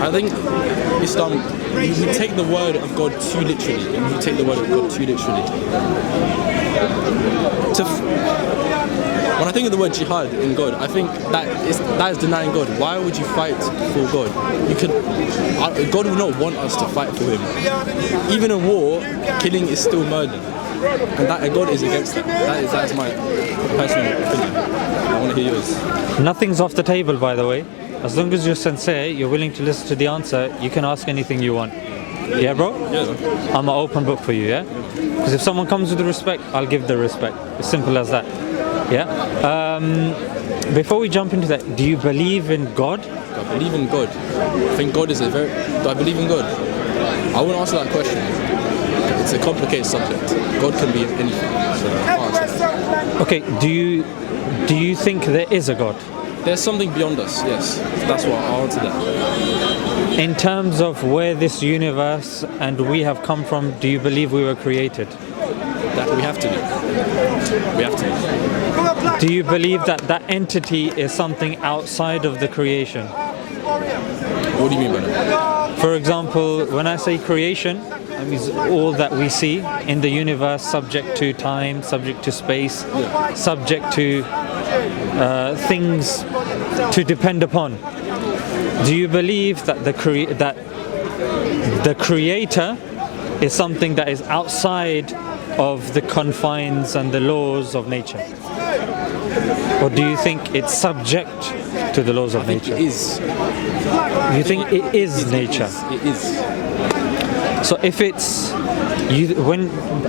I think Islam, you take the word of God too literally. When I think of the word jihad in God, I think that is denying God. Why would you fight for God? God will not want us to fight for Him. Even in war, killing is still murder, and God is against that. That is my personal opinion. I want to hear yours. Nothing's off the table, by the way. As long as you're sincere, you're willing to listen to the answer, you can ask anything you want. Yeah, bro? Yeah. I'm an open book for you, yeah? Because if someone comes with the respect, I'll give the respect. As simple as that. Yeah? Before we jump into that, do you believe in God? I believe in God. I think God is do I believe in God? I won't answer that question. It's a complicated subject. God can be anything. So I'll answer that. Okay, do you think there is a God? There's something beyond us, yes. That's what I'll answer that. In terms of where this universe and we have come from, do you believe we were created? That we have to be. We have to be. Do you believe that entity is something outside of the creation? What do you mean by that? For example, when I say creation, that means all that we see in the universe, subject to time, subject to space, subject to things to depend upon. Do you believe that the creator is something that is outside of the confines and the laws of nature? Or do you think it's subject to the laws of nature? It is. You think it is nature? It is. So if it's,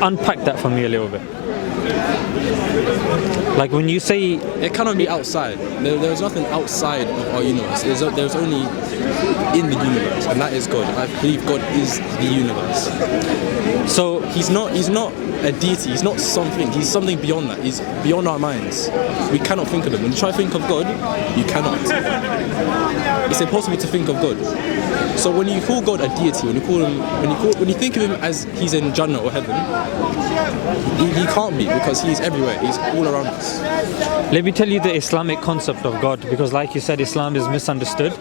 unpack that for me a little bit. Like when you say... It cannot be outside. There's nothing outside of our universe. There's only in the universe, and that is God. I believe God is the universe. So He's not a deity. He's not something. He's something beyond that. He's beyond our minds. We cannot think of Him. When you try to think of God, you cannot. It's impossible to think of God. So when you call God a deity, when you think of Him as He's in Jannah or heaven, He can't be, because He's everywhere. He's all around us. Let me tell you the Islamic concept of God, because like you said, Islam is misunderstood.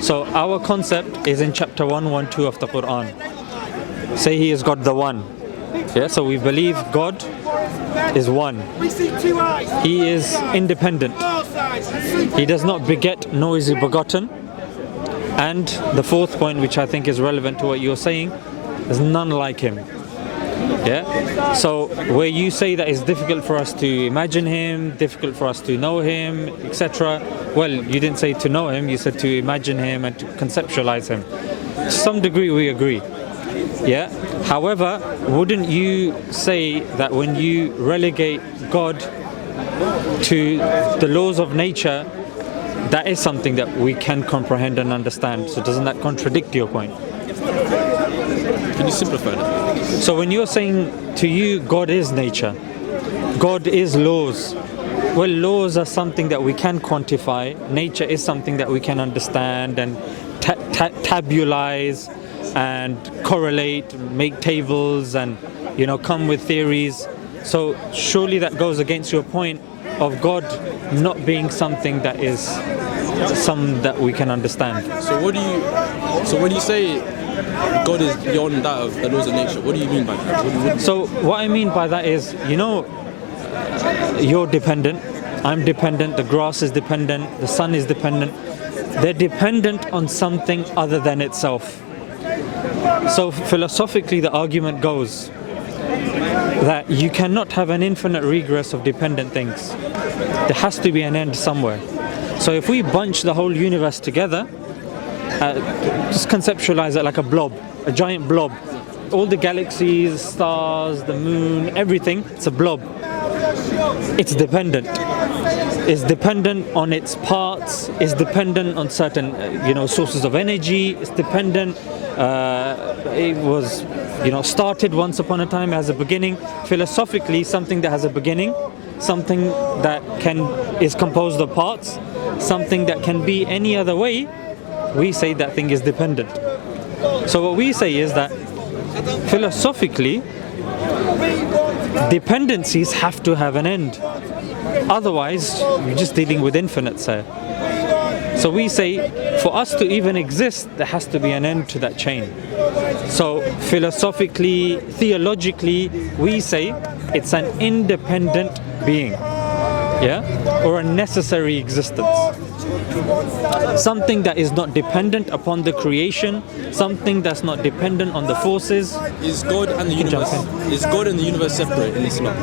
So our concept is in chapter 112 of the Quran. Say He is God the One. Yeah, so we believe God is one. He is independent. He does not beget, nor is He begotten. And the fourth point, which I think is relevant to what you're saying, there's none like Him. Yeah. So where you say that it's difficult for us to imagine Him, difficult for us to know Him, etc. Well, you didn't say to know Him, you said to imagine Him and to conceptualize Him. To some degree we agree. Yeah. However, wouldn't you say that when you relegate God to the laws of nature, that is something that we can comprehend and understand? So doesn't that contradict your point? Can you simplify that? So when you're saying to you, God is nature, God is laws. Well, laws are something that we can quantify. Nature is something that we can understand and tabulize and correlate, make tables and, come with theories. So surely that goes against your point of God not being something that is some that we can understand. So when you say God is beyond that of the laws of nature, what do you mean by that? So what I mean by that is, you're dependent, I'm dependent, the grass is dependent, the sun is dependent. They're dependent on something other than itself. So philosophically the argument goes that you cannot have an infinite regress of dependent things. There has to be an end somewhere. So if we bunch the whole universe together, just conceptualize it like a blob, a giant blob. All the galaxies, stars, the moon, everything, it's a blob. It's dependent. It's dependent on its parts, it's dependent on certain sources of energy, it's dependent. It was started once upon a time, as a beginning. Philosophically, something that has a beginning, something that is composed of parts, something that can be any other way, we say that thing is dependent. So what we say is that philosophically, dependencies have to have an end. Otherwise, you're just dealing with infinites here. So we say, for us to even exist, there has to be an end to that chain. So philosophically, theologically, we say it's an independent being, yeah, or a necessary existence. Something that is not dependent upon the creation, something that's not dependent on the forces. Is God and the universe separate in Islam?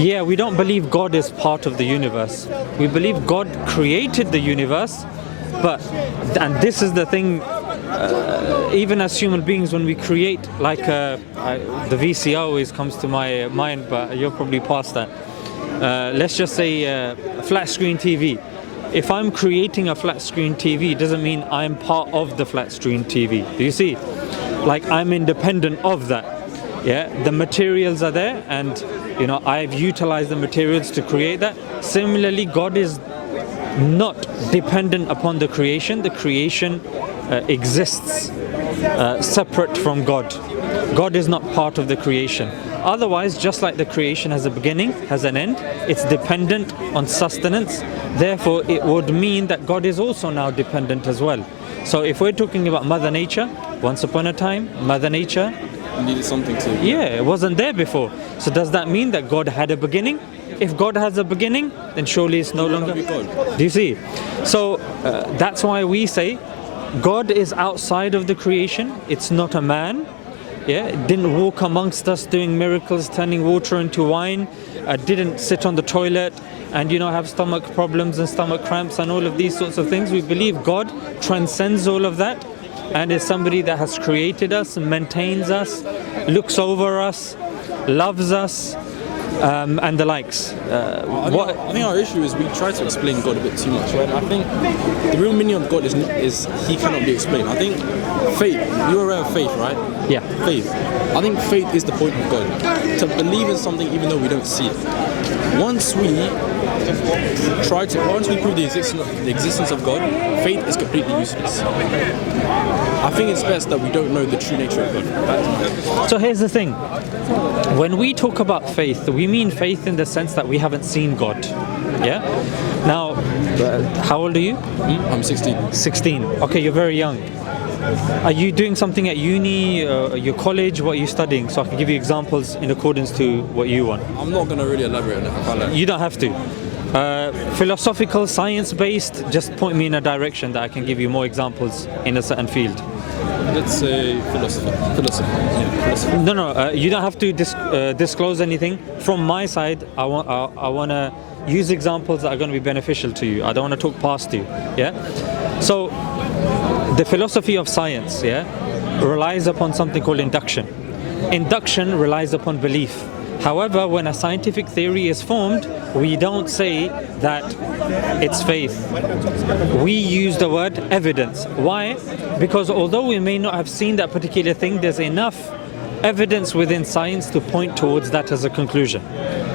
Yeah, we don't believe God is part of the universe. We believe God created the universe, and this is the thing, even as human beings, when we create, like the VCR always comes to my mind, but you're probably past that. Let's just say a flat screen TV. If I'm creating a flat screen TV, it doesn't mean I'm part of the flat screen TV. Do you see? Like, I'm independent of that. Yeah, the materials are there, and I've utilized the materials to create that. Similarly, God is not dependent upon the creation. The creation exists separate from God. God is not part of the creation. Otherwise, just like the creation has a beginning, has an end, it's dependent on sustenance. Therefore, it would mean that God is also now dependent as well. So if we're talking about Mother Nature, once upon a time, Mother Nature needed something to... Yeah, it wasn't there before. So does that mean that God had a beginning? If God has a beginning, then surely it's no longer God. Do you see? So that's why we say God is outside of the creation. It's not a man. Yeah, it didn't walk amongst us doing miracles, turning water into wine, didn't sit on the toilet and have stomach problems and stomach cramps and all of these sorts of things. We believe God transcends all of that and is somebody that has created us and maintains us, looks over us, loves us, and the likes. I think our issue is we try to explain God a bit too much, right? I think the real meaning of God is he cannot be explained. I think faith, you're aware of faith, right? Yeah. Faith. I think faith is the point of God. To believe in something even though we don't see it. Once we prove the existence of God, faith is completely useless. I think it's best that we don't know the true nature of God. So here's the thing. When we talk about faith, we mean faith in the sense that we haven't seen God. Yeah? Now, how old are you? I'm 16. 16. Okay, you're very young. Are you doing something at uni, your college? What are you studying? So I can give you examples in accordance to what you want. I'm not going to really elaborate on it. You don't have to. Philosophical, science-based, just point me in a direction that I can give you more examples in a certain field. Let's say philosophy. Yeah, philosophy. No, you don't have to disclose anything. From my side, I want to use examples that are going to be beneficial to you. I don't want to talk past you. Yeah. So the philosophy of science, yeah, relies upon something called induction. Induction relies upon belief. However, when a scientific theory is formed, we don't say that it's faith. We use the word evidence. Why? Because although we may not have seen that particular thing, there's enough evidence within science to point towards that as a conclusion.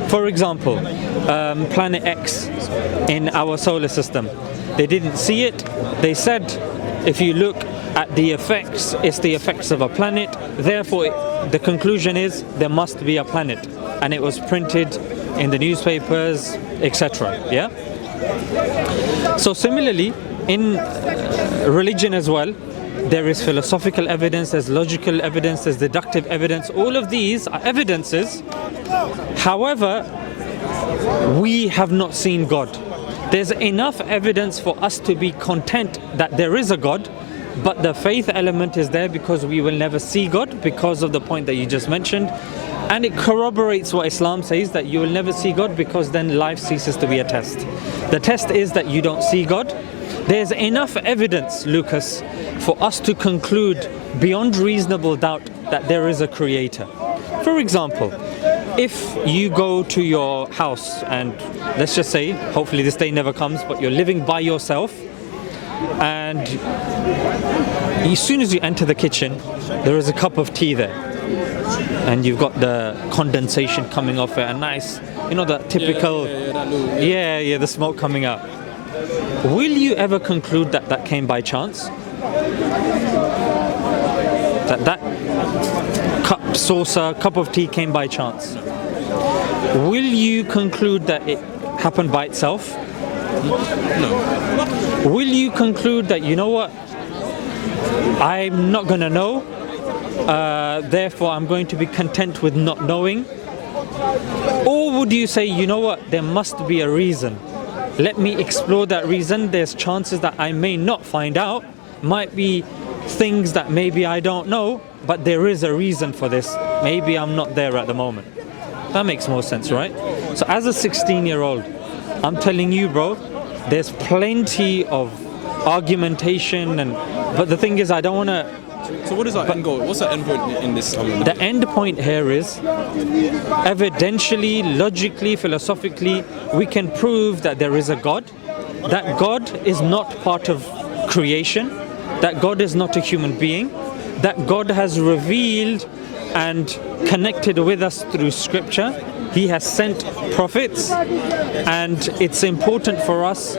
For example, planet X in our solar system. They didn't see it. They said, if you look at the effects, it's the effects of a planet. Therefore, the conclusion is there must be a planet. And it was printed in the newspapers, etc. Yeah? So similarly, in religion as well, there is philosophical evidence, there's logical evidence, there's deductive evidence. All of these are evidences. However, we have not seen God. There's enough evidence for us to be content that there is a God, but the faith element is there because we will never see God, because of the point that you just mentioned. And it corroborates what Islam says, that you will never see God, because then life ceases to be a test. The test is that you don't see God. There's enough evidence, Lucas, for us to conclude beyond reasonable doubt that there is a creator. For example, if you go to your house and let's just say, hopefully this day never comes, but you're living by yourself, and as soon as you enter the kitchen, there is a cup of tea there. And you've got the condensation coming off it, a nice, the typical, the smoke coming out. Will you ever conclude that that came by chance? That cup of tea came by chance? Will you conclude that it happened by itself? No. Will you conclude that, you know what, I'm not going to know, therefore I'm going to be content with not knowing? Or would you say, you know what, there must be a reason. Let me explore that reason. There's chances that I may not find out. Might be things that maybe I don't know, but there is a reason for this. Maybe I'm not there at the moment. That makes more sense, right? So as a 16-year-old, I'm telling you, bro, there's plenty of argumentation, but the thing is, I don't want to. So what is our end goal? What's our end point in this? The end point here is, evidentially, logically, philosophically, we can prove that there is a God, that God is not part of creation, that God is not a human being, that God has revealed and connected with us through scripture. He has sent prophets, and it's important for us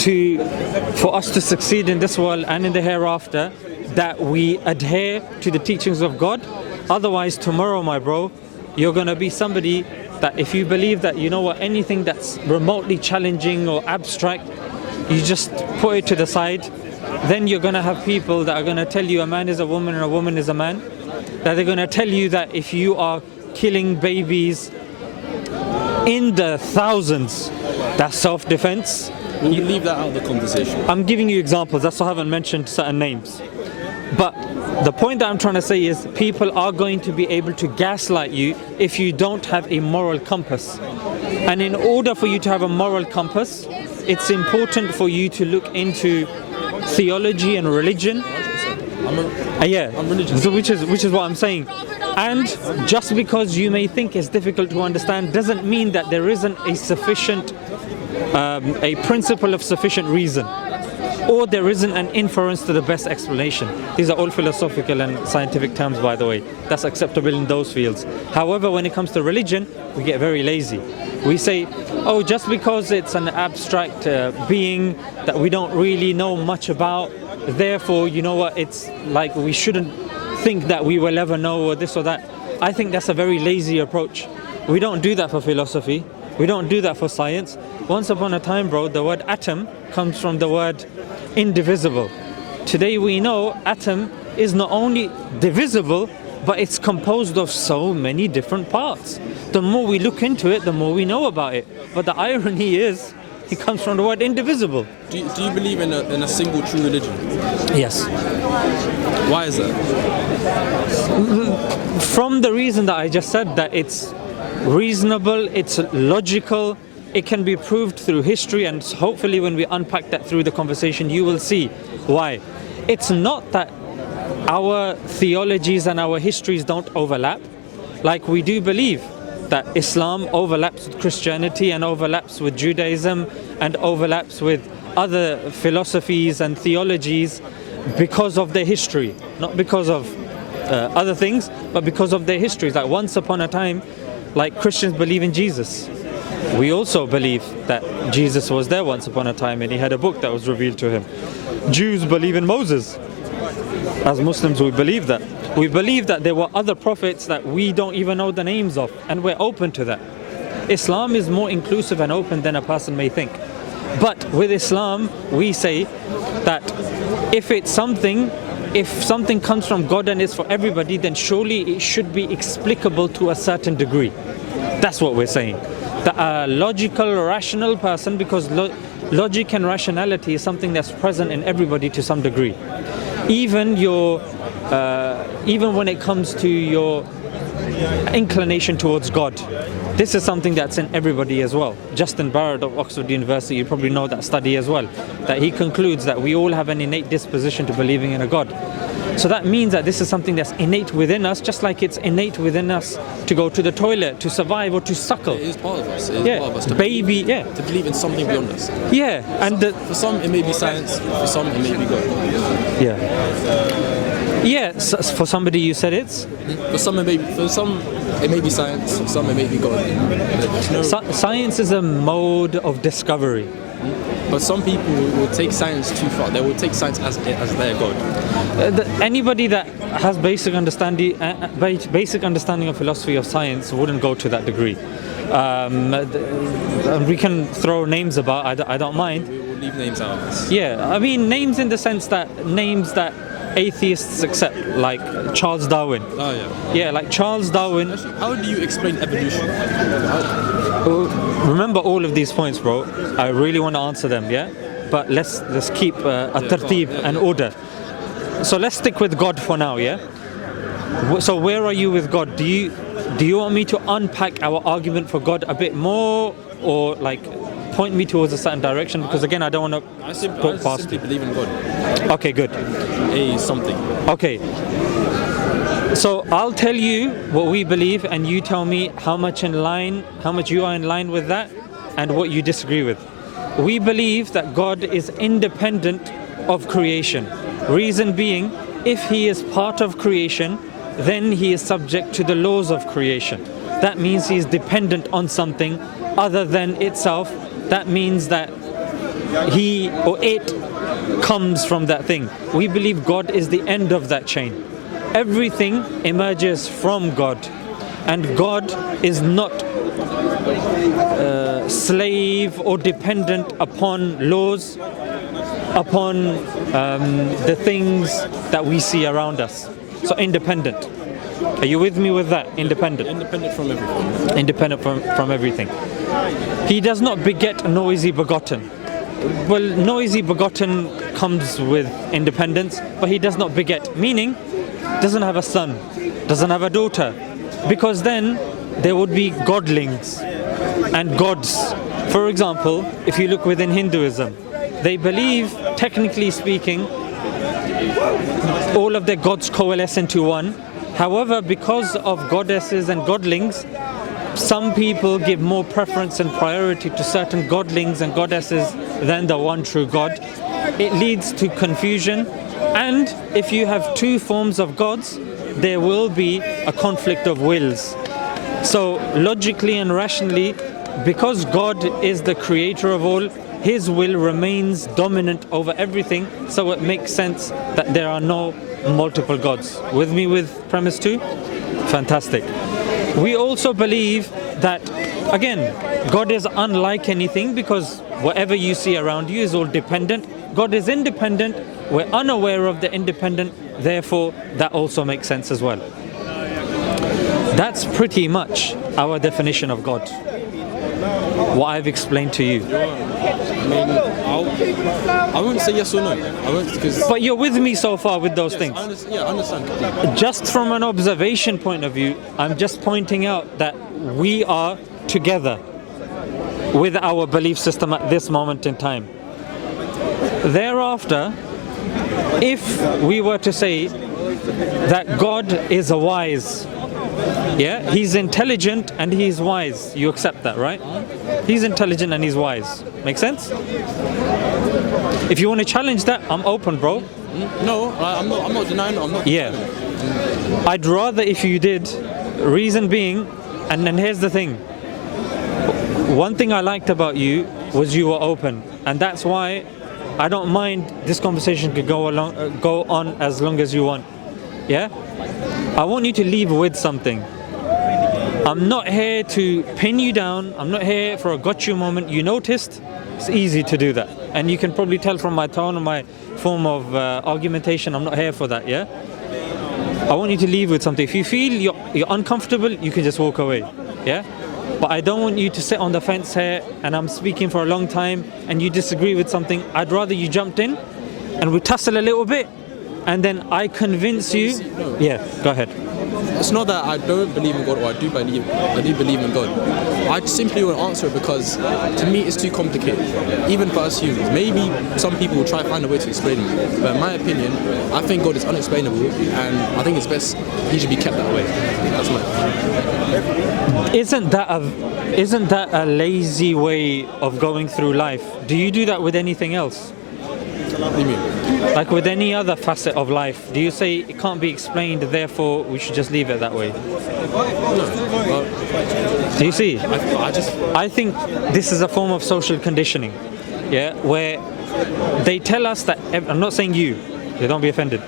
to succeed in this world and in the hereafter, that we adhere to the teachings of God. Otherwise, tomorrow, my bro, you're going to be somebody that, if you believe that, you know what, anything that's remotely challenging or abstract, you just put it to the side. Then you're going to have people that are going to tell you a man is a woman and a woman is a man. That they're going to tell you that if you are killing babies in the thousands, that's self-defense. We'll leave that out of the conversation. I'm giving you examples, that's why I haven't mentioned certain names. But the point that I'm trying to say is, people are going to be able to gaslight you if you don't have a moral compass. And in order for you to have a moral compass, it's important for you to look into theology and religion. I'm religious. So which is what I'm saying. And just because you may think it's difficult to understand doesn't mean that there isn't a sufficient, a principle of sufficient reason, or there isn't an inference to the best explanation. These are all philosophical and scientific terms, by the way. That's acceptable in those fields. However, when it comes to religion, we get very lazy. We say, oh, just because it's an abstract being that we don't really know much about, therefore, you know what, it's like we shouldn't think that we will ever know, or this or that. I think that's a very lazy approach. We don't do that for philosophy. We don't do that for science. Once upon a time, bro, the word atom comes from the word indivisible. Today we know atom is not only divisible, but it's composed of so many different parts. The more we look into it, the more we know about it. But the irony is, it comes from the word indivisible. Do you believe in a single true religion? Yes. Why is that? From the reason that I just said, that it's reasonable, it's logical, it can be proved through history, and hopefully when we unpack that through the conversation, you will see why. It's not that our theologies and our histories don't overlap. Like, we do believe that Islam overlaps with Christianity and overlaps with Judaism and overlaps with other philosophies and theologies because of their history, not because of other things, but because of their histories. Like, once upon a time, like, Christians believe in Jesus. We also believe that Jesus was there once upon a time and he had a book that was revealed to him. Jews believe in Moses. As Muslims, we believe that. We believe that there were other prophets that we don't even know the names of, and we're open to that. Islam is more inclusive and open than a person may think. But with Islam, we say that if something comes from God and is for everybody, then surely it should be explicable to a certain degree. That's what we're saying. A logical, rational person, because logic and rationality is something that's present in everybody to some degree. Even when it comes to your inclination towards God, this is something that's in everybody as well. Justin Barrett of Oxford University, you probably know that study as well, that he concludes that we all have an innate disposition to believing in a God. So that means that this is something that's innate within us, just like it's innate within us to go to the toilet, to survive, or to suckle. It is part of us. It is part of us to believe in something beyond us. Yeah, and for some it may be science, for some it may be God. Yeah, so for somebody you said it's? For some it may be science, for some it may be God. Science is a mode of discovery. But some people will take science too far. They will take science as their God. Anybody that has basic understanding of philosophy of science wouldn't go to that degree. And we can throw names about. I don't mind. We will leave names out of this. Yeah, I mean names in the sense that names that atheists accept, like Charles Darwin. Oh yeah. Yeah, like Charles Darwin. Actually, how do you explain evolution? Remember all of these points, bro. I really want to answer them, yeah? But let's keep a tartib and order. So let's stick with God for now, yeah? So where are you with God? Do you want me to unpack our argument for God a bit more, or like point me towards a certain direction? Because again, I don't want to I talk past simply you. believe in God. Okay, good. A something. Okay. So I'll tell you what we believe, and you tell me how much you are in line with that, and what you disagree with. We believe that God is independent of creation. Reason being, if he is part of creation, then he is subject to the laws of creation. That means he is dependent on something other than itself. That means that he or it comes from that thing. We believe God is the end of that chain. Everything emerges from God, and God is not slave or dependent upon laws, upon the things that we see around us. So independent. Are you with me with that? Independent. Independent from everything. Independent from everything. He does not beget noisy begotten. Well, noisy begotten comes with independence, but he does not beget, meaning doesn't have a son, doesn't have a daughter, because then there would be godlings and gods. For example, if you look within Hinduism, they believe, technically speaking, all of their gods coalesce into one. However, because of goddesses and godlings, some people give more preference and priority to certain godlings and goddesses than the one true God. It leads to confusion, and if you have two forms of gods, there will be a conflict of wills. So logically and rationally, because God is the creator of all, his will remains dominant over everything, so it makes sense that there are no multiple gods. With me with premise 2? Fantastic. We also believe that, again, God is unlike anything, because whatever you see around you is all dependent. God is independent. We're unaware of the independent, therefore that also makes sense as well. That's pretty much our definition of God, what I've explained to you. I mean, I wouldn't say yes or no. I won't, because. But you're with me so far with those things. I understand. Just from an observation point of view, I'm just pointing out that we are together with our belief system at this moment in time. Thereafter, if we were to say that God is a wise, yeah, he's intelligent and he's wise, you accept that, right? He's intelligent and he's wise. Make sense? If you want to challenge that, I'm open, bro. No, I'm not denying it. I'm not. Yeah. I'd rather if you did. Reason being, and then here's the thing. One thing I liked about you was you were open, and that's why I don't mind this conversation could go on as long as you want. Yeah? I want you to leave with something. I'm not here to pin you down. I'm not here for a got you moment. You noticed? It's easy to do that. And you can probably tell from my tone and my form of argumentation, I'm not here for that, yeah? I want you to leave with something. If you feel you're uncomfortable, you can just walk away, yeah? But I don't want you to sit on the fence here and I'm speaking for a long time and you disagree with something. I'd rather you jumped in and we tussle a little bit and then I convince you. Yeah, go ahead. It's not that I don't believe in God, or I do believe in God. I simply want to answer it because to me it's too complicated, even for us humans. Maybe some people will try to find a way to explain it, but in my opinion, I think God is unexplainable, and I think it's best he should be kept that way. That's my opinion. Isn't that a lazy way of going through life? Do you do that with anything else? What do you mean? Like with any other facet of life, do you say it can't be explained, therefore we should just leave it that way? No. Do you see? I think this is a form of social conditioning, yeah, where they tell us that, I'm not saying you don't be offended.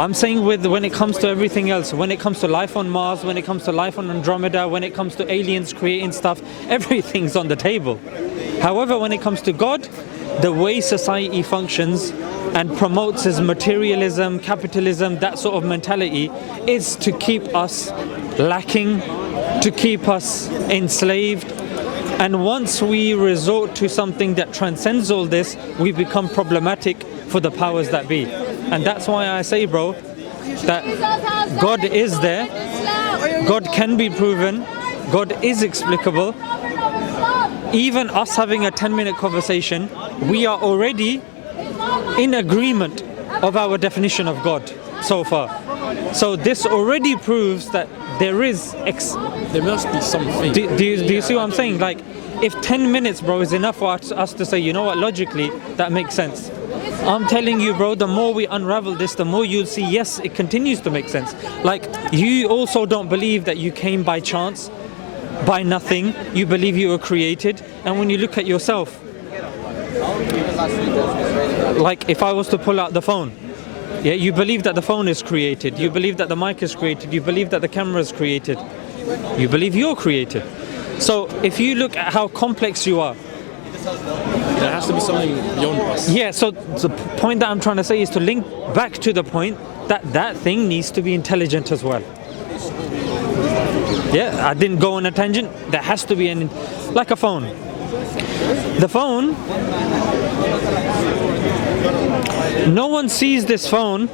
I'm saying when it comes to everything else, when it comes to life on Mars, when it comes to life on Andromeda, when it comes to aliens creating stuff, everything's on the table. However, when it comes to God, the way society functions and promotes his materialism, capitalism, that sort of mentality, is to keep us lacking, to keep us enslaved. And once we resort to something that transcends all this, we become problematic for the powers that be. And that's why I say, bro, that God is there, God can be proven, God is explicable. Even us having a 10-minute conversation, we are already in agreement of our definition of God so far. So this already proves that there is there must be something. Do you see what I'm saying? Like, if 10 minutes, bro, is enough for us to say, you know what, logically, that makes sense. I'm telling you, bro, the more we unravel this, the more you'll see, yes, it continues to make sense. Like, you also don't believe that you came by chance, by nothing. You believe you were created. And when you look at yourself, like if I was to pull out the phone, yeah, you believe that the phone is created, you believe that the mic is created, you believe that the camera is created, you believe you're created. So if you look at how complex you are, there has to be something beyond us. Yeah, so the point that I'm trying to say is to link back to the point that that thing needs to be intelligent as well. Yeah, I didn't go on a tangent. There has to be like a phone. The phone, no one sees this phone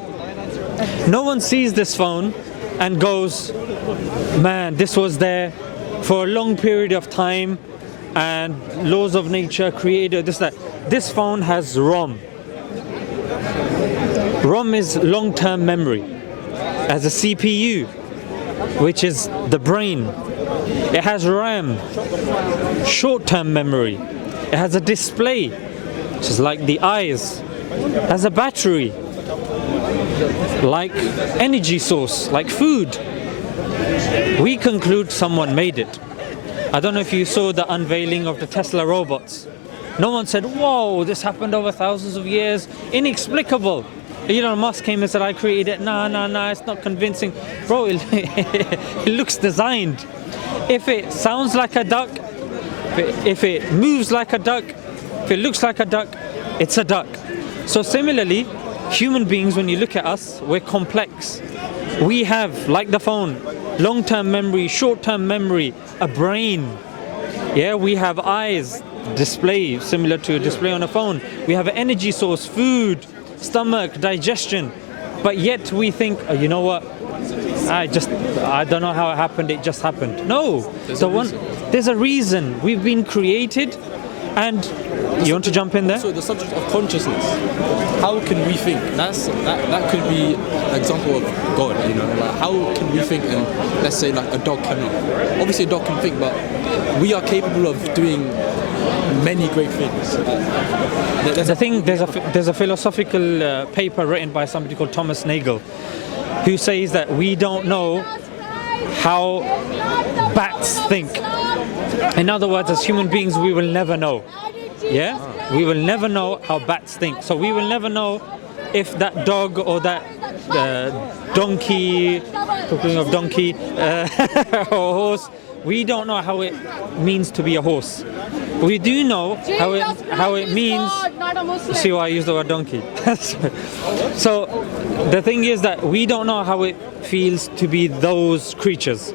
and goes, man, this was there for a long period of time and laws of nature created this, that. This phone has ROM. ROM is long-term memory. It has a CPU, which is the brain. It has RAM, short-term memory. It has a display, which is like the eyes. It has a battery, like energy source, like food. We conclude someone made it. I don't know if you saw the unveiling of the Tesla robots. No one said, whoa, this happened over thousands of years. Inexplicable. Elon Musk came and said, I created it. Nah, it's not convincing. Bro, it looks designed. If it sounds like a duck, if it moves like a duck, if it looks like a duck, it's a duck. So similarly, human beings, when you look at us, we're complex. We have, like the phone, long-term memory, short-term memory, a brain. Yeah, we have eyes, display, similar to a display on a phone. We have an energy source, food, stomach, digestion. But yet we think, oh, you know what? I don't know how it happened, it just happened. No, there's a reason. We've been created. And you want to jump in there? So the subject of consciousness, how can we think? That could be an example of God, you know, like how can we think, and let's say like a dog cannot. Obviously a dog can think, but we are capable of doing many great things. There's a philosophical paper written by somebody called Thomas Nagel, who says that we don't know how bats think. In other words, as human beings, we will never know. Yeah? We will never know how bats think. So we will never know if that dog or that donkey, talking of donkey, or horse, we don't know how it means to be a horse. We do know how it means. See why I use the word donkey? So the thing is that we don't know how it feels to be those creatures.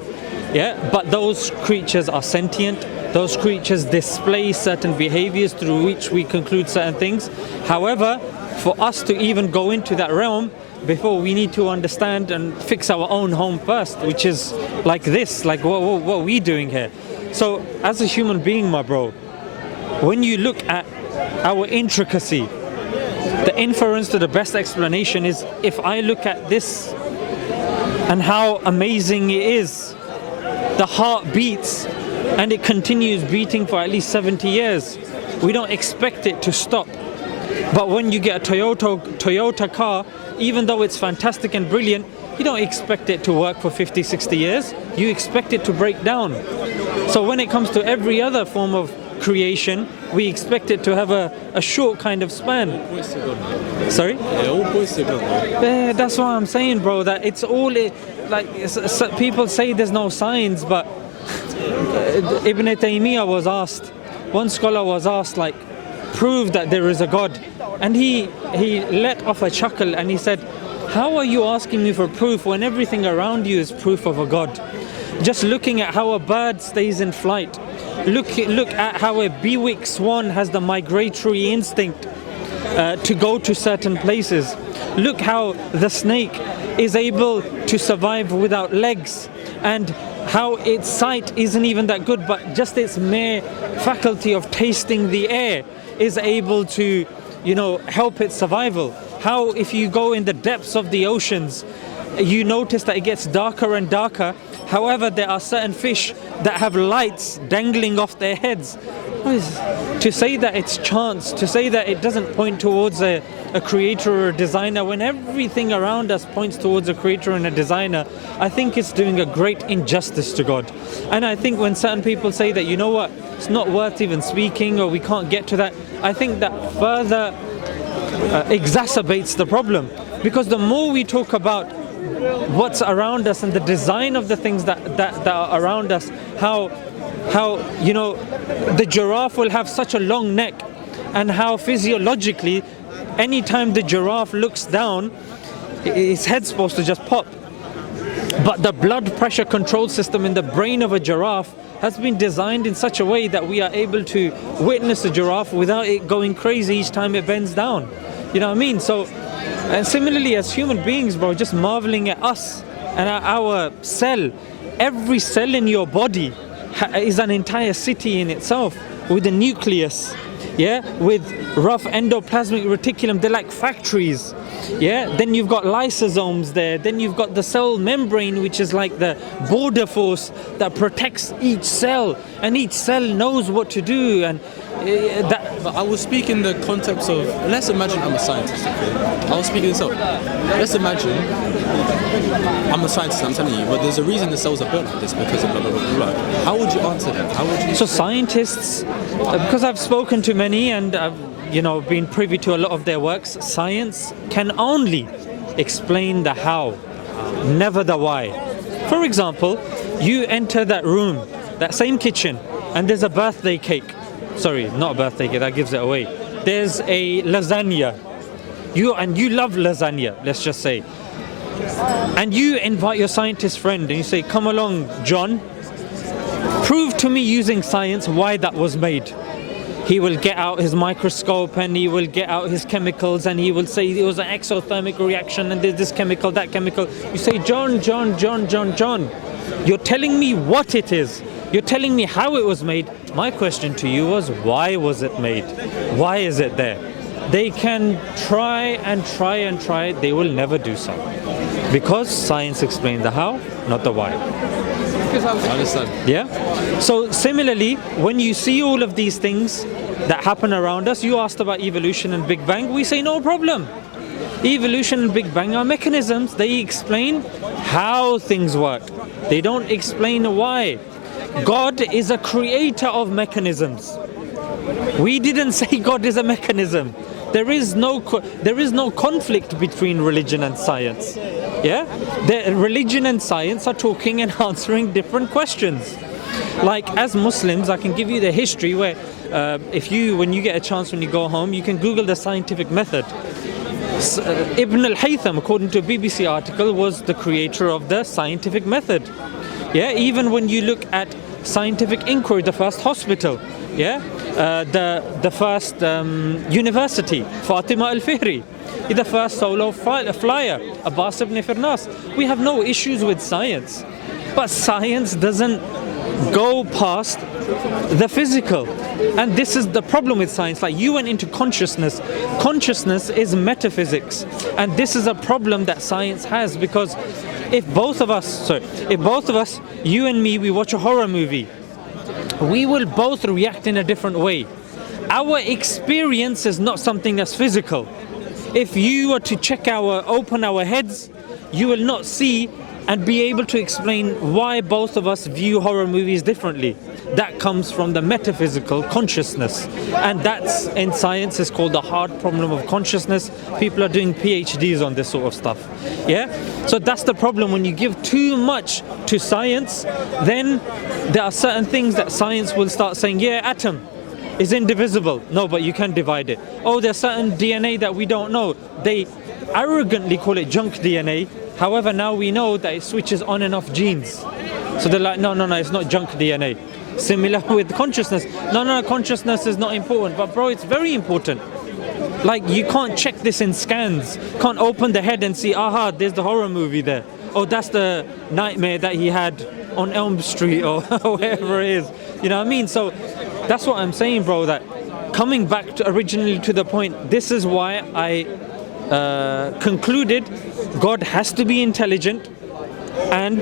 Yeah, but those creatures are sentient. Those creatures display certain behaviors through which we conclude certain things. However, for us to even go into that realm, before we need to understand and fix our own home first, which is like this, like what are we doing here? So as a human being, my bro, when you look at our intricacy, the inference to the best explanation is, if I look at this and how amazing it is, the heart beats and it continues beating for at least 70 years. We don't expect it to stop. But when you get a Toyota car, even though it's fantastic and brilliant, you don't expect it to work for 50, 60 years. You expect it to break down. So when it comes to every other form of creation, we expect it to have a short kind of span. Sorry? Yeah, all points to God. Yeah, that's what I'm saying, bro. That it's all people say there's no signs, but Ibn Taymiyyah was asked. One scholar was asked, like, prove that there is a God, and he let off a chuckle and he said, "How are you asking me for proof when everything around you is proof of a God? Just looking at how a bird stays in flight, look at how a bewick swan has the migratory instinct to go to certain places. Look how the snake is able to survive without legs, and how its sight isn't even that good, but just its mere faculty of tasting the air is able to, help its survival. How if you go in the depths of the oceans, you notice that it gets darker and darker. However, there are certain fish that have lights dangling off their heads. To say that it's chance, to say that it doesn't point towards a creator or a designer, when everything around us points towards a creator and a designer, I think it's doing a great injustice to God. And I think when certain people say that, it's not worth even speaking, or we can't get to that, I think that further exacerbates the problem. Because the more we talk about what's around us and the design of the things that are around us, how the giraffe will have such a long neck, and how physiologically anytime the giraffe looks down, his head's supposed to just pop. But the blood pressure control system in the brain of a giraffe has been designed in such a way that we are able to witness a giraffe without it going crazy each time it bends down. You know what I mean? So, and similarly as human beings, bro, just marveling at us and at our cell. Every cell in your body is an entire city in itself, with a nucleus, with rough endoplasmic reticulum. They're like factories. Then you've got lysosomes there. Then you've got the cell membrane, which is like the border force that protects each cell, and each cell knows what to do. And But I will speak in the context of, let's imagine I'm a scientist, okay? I will speak in itself. Let's imagine I'm a scientist, I'm telling you, but there's a reason the cells are built like this, because of blah, blah, blah, blah. How would you answer that? How would you... So scientists, because I've spoken to many and I've been privy to a lot of their works, science can only explain the how, never the why. For example, you enter that room, that same kitchen, and there's a birthday cake. Sorry, not a birthday cake, that gives it away. There's a lasagna. You love lasagna, let's just say. And you invite your scientist friend and you say, "Come along, John, prove to me using science why that was made." He will get out his microscope and he will get out his chemicals and he will say it was an exothermic reaction and there's this chemical, that chemical. You say, John, you're telling me what it is. You're telling me how it was made. My question to you was, why was it made? Why is it there? They can try and try and try. They will never do so. Because science explains the how, not the why. I understand. Yeah? So similarly, when you see all of these things that happen around us, you asked about evolution and Big Bang, we say no problem. Evolution and Big Bang are mechanisms. They explain how things work. They don't explain why. God is a creator of mechanisms. We didn't say God is a mechanism. There is no conflict between religion and science. The religion and science are talking and answering different questions. Like as Muslims, I can give you the history where when you get a chance when you go home, you can Google the scientific method. Ibn al-Haytham, according to a BBC article, was the creator of the scientific method. Even when you look at scientific inquiry, the first hospital, the first university, Fatima al-Fihri, the first solo flyer, Abbas ibn Firnas. We have no issues with science, but science doesn't go past the physical. And this is the problem with science. Like, you went into consciousness. Consciousness is metaphysics, and this is a problem that science has, because if both of us, you and me, we watch a horror movie, we will both react in a different way. Our experience is not something that's physical. If you were to open our heads, you will not see and be able to explain why both of us view horror movies differently. That comes from the metaphysical consciousness, and that's in science is called the hard problem of consciousness. People are doing PhDs on this sort of stuff. Yeah, so that's the problem. When you give too much to science, then there are certain things that science will start saying, yeah, atom is indivisible. No, but you can divide it. Oh, there's certain DNA that we don't know. They arrogantly call it junk DNA. However, now we know that it switches on and off genes. So they're like, no, it's not junk DNA. Similar with consciousness. No, consciousness is not important. But bro, it's very important. Like, you can't check this in scans. Can't open the head and see, aha, there's the horror movie there. Oh, that's the nightmare that he had on Elm Street or wherever it is. You know what I mean? So that's what I'm saying, bro, that coming back to originally to the point, this is why I concluded God has to be intelligent and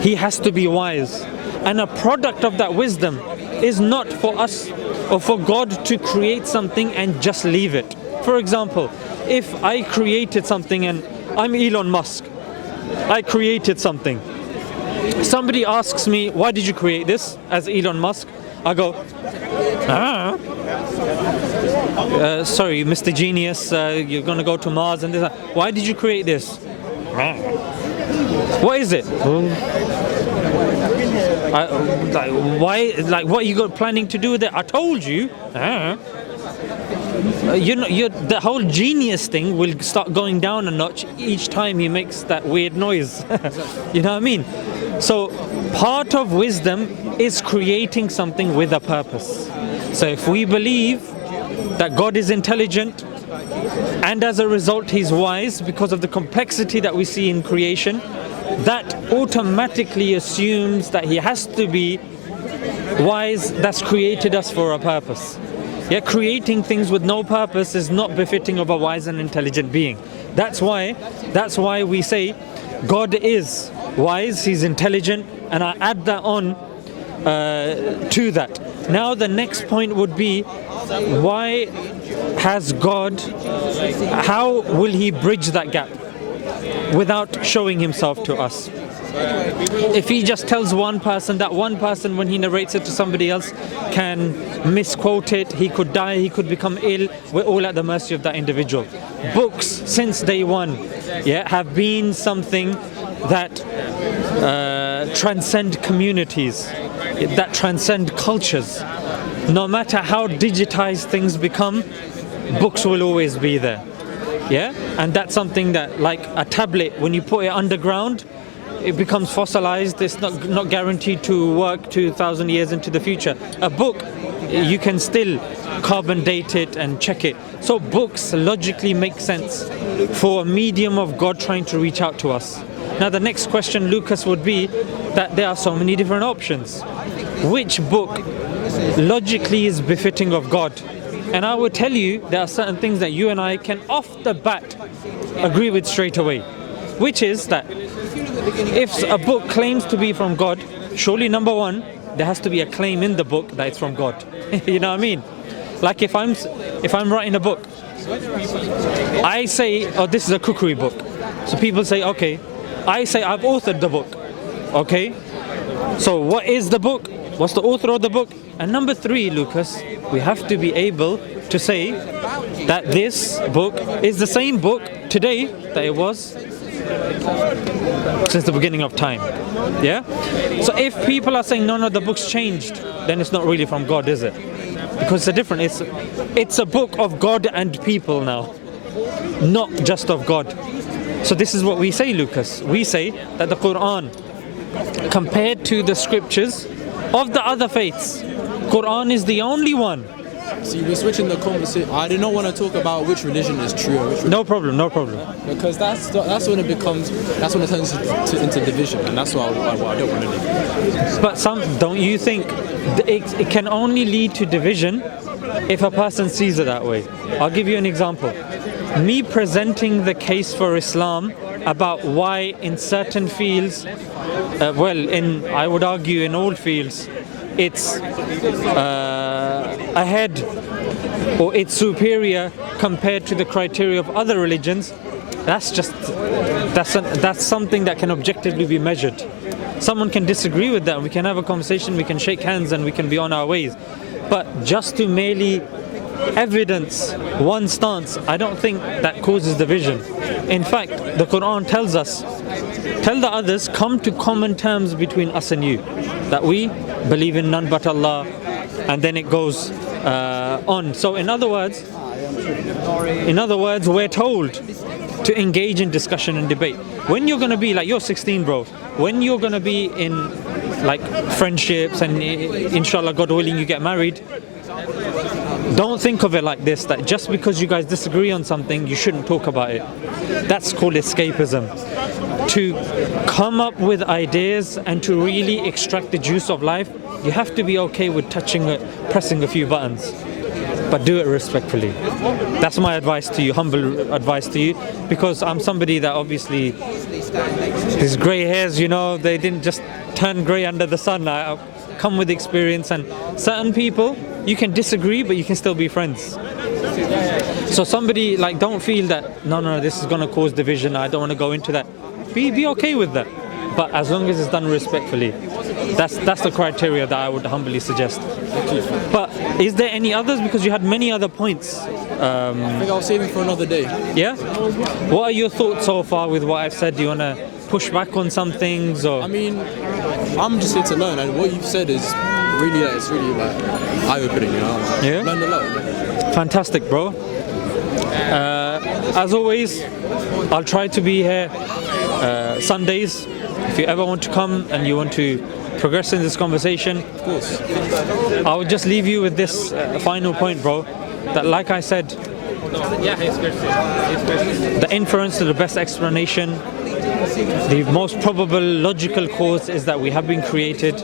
he has to be wise. And a product of that wisdom is not for us or for God to create something and just leave it. For example, if I created something and I'm Elon Musk, I created something. Somebody asks me, why did you create this as Elon Musk? I go, sorry, Mr. Genius, you're going to go to Mars and this. Why did you create this? What is it? Why? Like, what are you planning to do with it? I told you. The whole genius thing will start going down a notch each time he makes that weird noise. You know what I mean? So part of wisdom is creating something with a purpose. So if we believe that God is intelligent and as a result he's wise because of the complexity that we see in creation, that automatically assumes that he has to be wise, that's created us for a purpose. Yeah, creating things with no purpose is not befitting of a wise and intelligent being. That's why we say God is wise, he's intelligent, and I add that on to that. Now the next point would be, why has God, how will he bridge that gap without showing himself to us? If he just tells one person, that one person when he narrates it to somebody else can misquote it, he could die, he could become ill, we're all at the mercy of that individual. Books since day one have been something that transcend communities, that transcend cultures. No matter how digitized things become, books will always be there. Yeah, and that's something that, like a tablet, when you put it underground, it becomes fossilized. It's not guaranteed to work 2,000 years into the future. A book, you can still carbon date it and check it. So books logically make sense for a medium of God trying to reach out to us. Now the next question, Lucas, would be that there are so many different options. Which book logically is befitting of God? And I would tell you there are certain things that you and I can off the bat agree with straight away, which is that if a book claims to be from God, surely number one, there has to be a claim in the book that it's from God. You know what I mean? Like if I'm writing a book, I say, oh, this is a cookery book. So people say, okay. I say I've authored the book. Okay. So what is the book? What's the author of the book? And number three, Lucas, we have to be able to say that this book is the same book today that it was since the beginning of time. Yeah? So if people are saying, no, the book's changed, then it's not really from God, is it? Because it's a book of God and people now, not just of God. So this is what we say, Lucas. We say that the Quran, compared to the scriptures of the other faiths, Quran is the only one. See, we're switching the conversation. I did not want to talk about which religion is true or which religion. No problem. Because that's when it turns into division, and that's what I don't want to do. But don't you think it can only lead to division if a person sees it that way? I'll give you an example. Me presenting the case for Islam about why in certain fields, I would argue in all fields, it's ahead or it's superior compared to the criteria of other religions, that's something that can objectively be measured. Someone can disagree with that, and we can have a conversation, we can shake hands, and we can be on our ways. But just to merely evidence one stance, I don't think that causes division. In fact, the Quran tells us, tell the others, come to common terms between us and you, that we believe in none but Allah, and then it goes on. So in other words, we're told to engage in discussion and debate. When you're going to be, like, you're 16, bro, when you're going to be in like friendships and inshallah, God willing, you get married, don't think of it like this, that just because you guys disagree on something, you shouldn't talk about it. That's called escapism. To come up with ideas and to really extract the juice of life, you have to be okay with pressing a few buttons, but do it respectfully. That's my advice to you, humble advice to you, because I'm somebody that obviously, these grey hairs, you know, they didn't just turn grey under the sun. I come with experience, and certain people, you can disagree, but you can still be friends. So somebody, like, don't feel that, no, this is going to cause division, I don't want to go into that. Be okay with that, but as long as it's done respectfully. That's the criteria that I would humbly suggest. But is there any others? Because you had many other points. I think I'll save it for another day. Yeah? What are your thoughts so far with what I've said? Do you want to push back on some things? Or? I mean, I'm just here to learn, and what you've said is really, eye-opening, you know? Yeah? Learned a lot. Fantastic, bro. As always, I'll try to be here Sundays. If you ever want to come and you want to progress in this conversation, Of course. I would just leave you with this final point, bro, that, like I said, the inference to the best explanation, the most probable logical cause is that we have been created.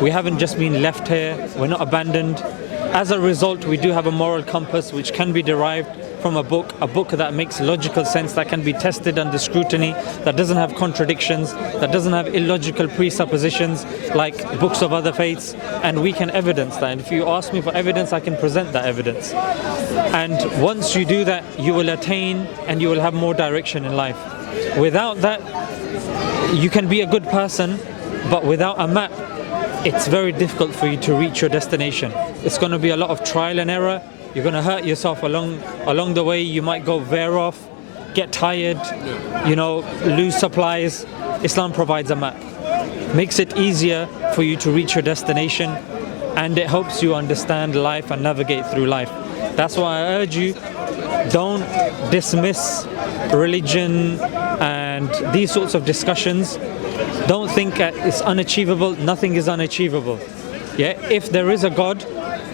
We haven't just been left here. We're not abandoned. As a result, we do have a moral compass which can be derived from a book that makes logical sense, that can be tested under scrutiny, that doesn't have contradictions, that doesn't have illogical presuppositions like books of other faiths, and we can evidence that. And if you ask me for evidence, I can present that evidence. And once you do that, you will attain and you will have more direction in life. Without that, you can be a good person, but without a map, it's very difficult for you to reach your destination. It's going to be a lot of trial and error. You're going to hurt yourself along the way. You might go veer off, get tired, lose supplies. Islam provides a map. Makes it easier for you to reach your destination, and it helps you understand life and navigate through life. That's why I urge you, don't dismiss religion and these sorts of discussions. Don't think it's unachievable. Nothing is unachievable. Yeah, if there is a God,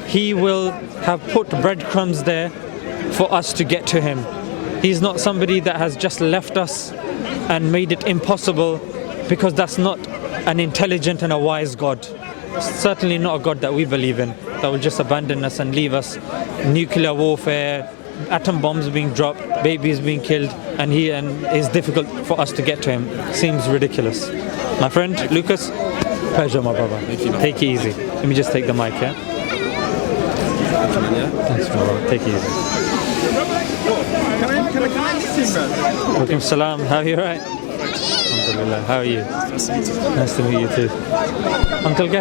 He will have put breadcrumbs there for us to get to Him. He's not somebody that has just left us and made it impossible, because that's not an intelligent and a wise God. Certainly not a God that we believe in, that will just abandon us and leave us. Nuclear warfare, atom bombs being dropped, babies being killed, and it's difficult for us to get to Him. Seems ridiculous. My friend, Lucas, pleasure, my brother. Thank you, man. Take it easy. Let me just take the mic, yeah? Thanks, my brother. Take it easy. Welcome salam. How are you, right? Alhamdulillah. How are you? Nice to meet you too. Uncle, guess